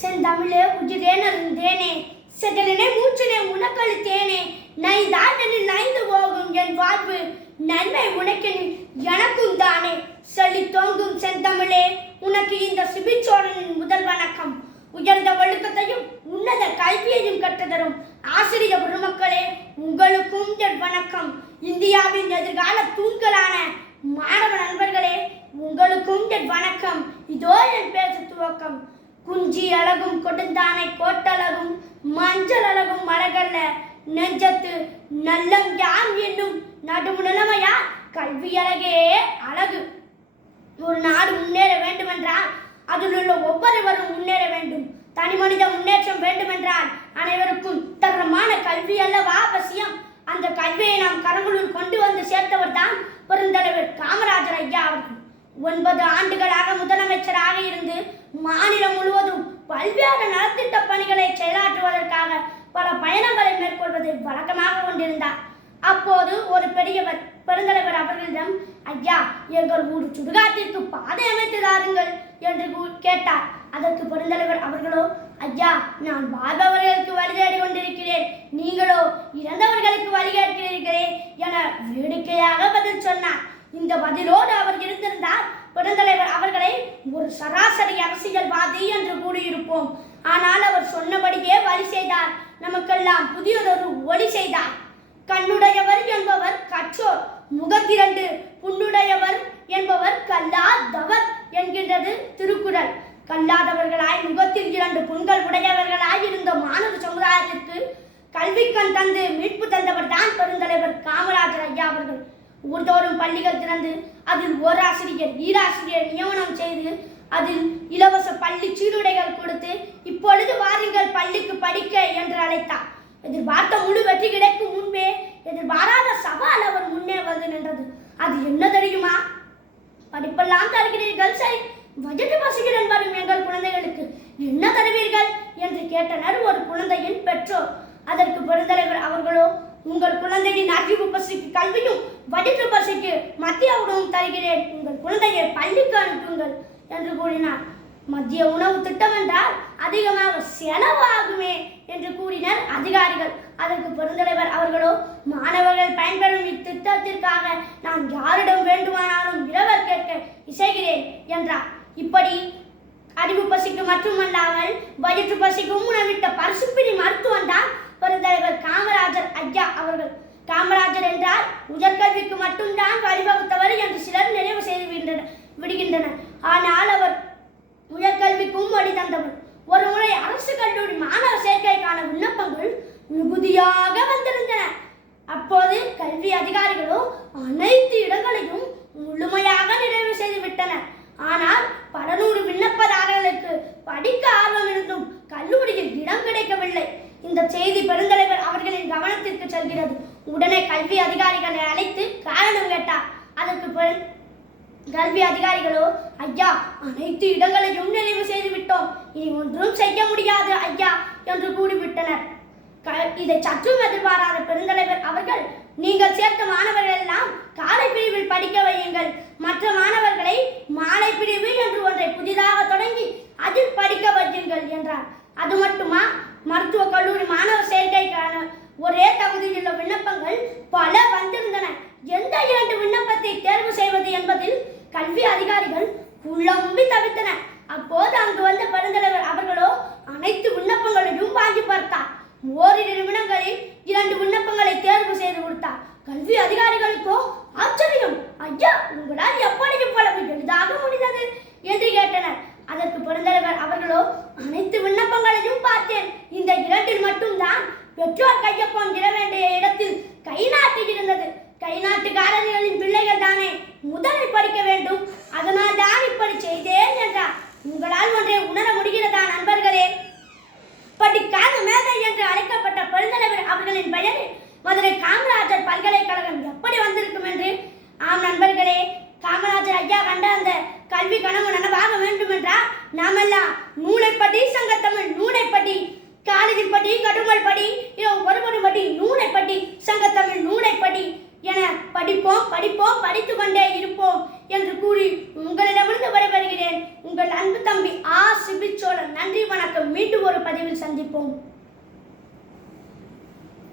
செந்தமிழே உயிரேன் தேனே செகலனே மூச்சனே உனக்களித்தேனே நை தாண்டனில் நைந்து போகும் என் வாழ்வு நன்மை உனக்கெனில் எனக்கும் தானே. சொல்லி தோங்கும் செந்தமிழே உனக்கு இந்த சுபிச்சோழனின் முதல் வணக்கம். உயர்ந்த ஒழுக்கத்தையும் உன்னத கல்வியையும் கற்றுத்தரும். ஆசிரிய பெருமக்களே உங்களுக்கும் என் வணக்கம். இந்தியாவின் எதிர்கால தூண்களான மாணவ நண்பர்களே உங்களுக்கும் என் வணக்கம். இதோ என் பேச்சு துவக்கம். குஞ்சி அழகும் கொடுந்தானை கோட்டழகும் மஞ்சள் அழகும் அழகல்ல. நெஞ்சத்து நல்லம் யாம் என்னும் நடும் நிலைமையா? கல்வி அழகே அழகு. ஒரு நாடு முன்னேற வேண்டுமென்றால் அதில் உள்ள ஒவ்வொருவரும் முன்னேற வேண்டும். தனி மனித முன்னேற்றம் வேண்டும் அனைவருக்கும் தரமான கல்வி அல்லவா அவசியம் அந்த கல்வியை நாம் கரங்களுள் கொண்டு வந்து சேர்த்தவர் தான் பெருந்தலைவர் காமராஜர் ஐயா அவர்கள் ஒன்பது ஆண்டுகளாக முதலமைச்சராக இருந்து மாநிலம் முழுவதும் பல்வேறு நலத்திட்ட பணிகளை செயலாற்றுவதற்காக பல பயணங்களை மேற்கொள்வதை வழக்கமாக கொண்டிருந்தார். அப்போது ஒரு பெரியவர் பெருந்தலைவர் அவர்களிடம் ஐயா எங்கள் ஊர் சுடுகாட்டிற்கு பாதை அமைத்து தாருங்கள் என்று கேட்டார். அதற்கு பெருந்தலைவர் அவர்களோ ஐயா நான் வாழ்பவர்களுக்கு வழி தேடி கொண்டிருக்கிறேன். நீங்களோ இறந்தவர்களுக்கு வழி கேட்கிறீர்களே என வேடிக்கையாக பதில் சொன்னார். இந்த பதிலோடு அவர் இருந்திருந்தால் பெருந்தலைவர் அவர்களை ஒரு சராசரி அரசியல்வாதி என்று கூறியிருப்போம் ஆனால் அவர் சொன்னபடியே வழி செய்தார் நமக்கெல்லாம் புதியதொரு ஒளி செய்தார் கண்ணுடையவர் என்பவர் கற்றோர். முகத்திரண்டு புண்ணுடையவர் என்பவர் கல்லாதவர் என்கின்றது திருக்குறள். கல்லாதவர்களாய் முகத்தில் இரண்டு புண்கள் உடையவர்களாய் இருந்த மாணவ சமுதாயத்திற்கு கல்விக்கண் தந்து மீட்பு தந்தவர் தான் பெருந்தலைவர் காமராஜர் ஐயா அவர்கள். ஊர்தோறும் பள்ளிகள் திறந்து அதில் ஓராசிரியர் ஈராசிரியர் நியமனம் செய்து அதில் இலவச பள்ளி சீருடைகள் கொடுத்து இப்பொழுது வாருங்கள் பள்ளிக்கு படிக்க என்று அழைத்தார். எதிர்பார்த்த முழு வெற்றி கிடைக்கும் எதிர்பாராத சவால் அவர் முன்னே வந்து நின்றது. அது என்ன தெரியுமா? படிப்பெல்லாம் தருகிறீர்கள் சரி பட்ஜெட் வசிக்கிறேன் வரும் எங்கள் குழந்தைகளுக்கு. என்ன தருவீர்கள் என்று கேட்டனர் ஒரு குழந்தையின் பெற்றோர். அதற்கு பெருந்தலைவர் அவர்களோ உங்கள் குழந்தையின் அறிவு பசிக்கு கல்வியும் வடித்து பசிக்கு மத்திய உணவும் தருகிறேன். உங்கள் குழந்தையை பள்ளிக்கு அனுப்புங்கள் என்று கூறினார். மத்திய உணவு திட்டம் என்றால் அதிகமாக செலவாகுமே என்று கூறினர் அதிகாரிகள். அதற்கு பெருந்தலைவர் அவர்களோ மாணவர்கள் பயன்பெறும் இத்திட்டத்திற்காக நான் யாரிடம் வேண்டுமானாலும் இரவல் கேட்க இசைகிறேன் என்றார். இப்படி அறிவு பசிக்கு மட்டுமல்லாமல் வயிற்று பசிக்கும் உணவிட்ட பரிசுப்பினி மருத்துவம் தான் பெருந்தலைவர் காமராஜர் ஐயா அவர்கள். காமராஜர் என்றால் உயர்கல்விக்கு மட்டும்தான் வழிவகுத்தவர் என்று சிலர் நினைவு செய்து விடுகின்றனர். ஆனால் அவர் உயர்கல்விக்கும் வழி தந்தவர். ஒரு முறை அரசு கல்லூரி மாணவ சேர்க்கைக்கான விண்ணப்பங்கள் மிகுதியாக வந்திருந்தன. அப்போது கல்வி அதிகாரிகளோ அனைத்து இடங்களையும் முழுமையாக நிறைவு செய்து விட்டனர் ஆனால் பல நூறு விண்ணப்பதாரர்களுக்கு படிக்க ஆர்வம் இருந்தும் கல்லூரியில் இடம் கிடைக்கவில்லை. இந்த செய்தி பெருந்தலைவர் அவர்களின் கவனத்திற்கு செல்கிறது. உடனே கல்வி அதிகாரிகளை அழைத்து காரணம் கேட்டார். அதற்கு பெரு- கல்வி அதிகாரிகளோ ஐயா அனைத்து இடங்களையும் நிறைவு செய்து விட்டோம். இனி ஒன்றும் செய்ய முடியாது ஐயா என்று கூறிவிட்டனர். இதை சற்றும் எதிர்பாராத பெருந்தலைவர் அவர்கள் நீங்கள் சேர்த்த மாணவர்கள் எல்லாம் காலை பிரிவில் படிக்க வையுங்கள். மற்ற மாணவர்களை மாலை பிரிவு என்று ஒன்றை புதிதாக தொடங்கி அதில் படிக்க வையுங்கள் என்றார். அது மட்டுமா? மருத்துவக் கல்லூரி மாணவ சேர்க்கைக்கான ஒரே தகுதியுள்ள விண்ணப்பங்கள் பல வந்திருந்தன. எந்த இரண்டு விண்ணப்பத்தை தேர்வு செய்வது என்பதில் கல்வி அதிகாரிகள் குழம்பி தவித்தனர். அப்போது அங்கு வந்த பெருந்தலைவர் அவர்களோ அனைத்து விண்ணப்பங்களையும் வாங்கி பார்த்தார். ஓரிரு நிமிடங்களில் இரண்டு விண்ணப்பங்களை தேர்வு செய்து கொடுத்தார். கல்வி அதிகாரிகளுக்கோ ஆச்சரியம். ஐயா உங்களால் எப்படி இவ்வளவு எளிதாக முடிந்தது என்று கேட்டனர். அதற்கு பிறந்தவர் அவர்களோ அனைத்து விண்ணப்பங்களையும் பார்த்தேன். என்று கூறி உங்களிடமிருந்து விடைபெறுகிறேன் உங்கள் அன்பு தம்பி ஆ சிபிச்சோழன். நன்றி வணக்கம். மீண்டும் ஒரு பதிவில் சந்திப்போம்.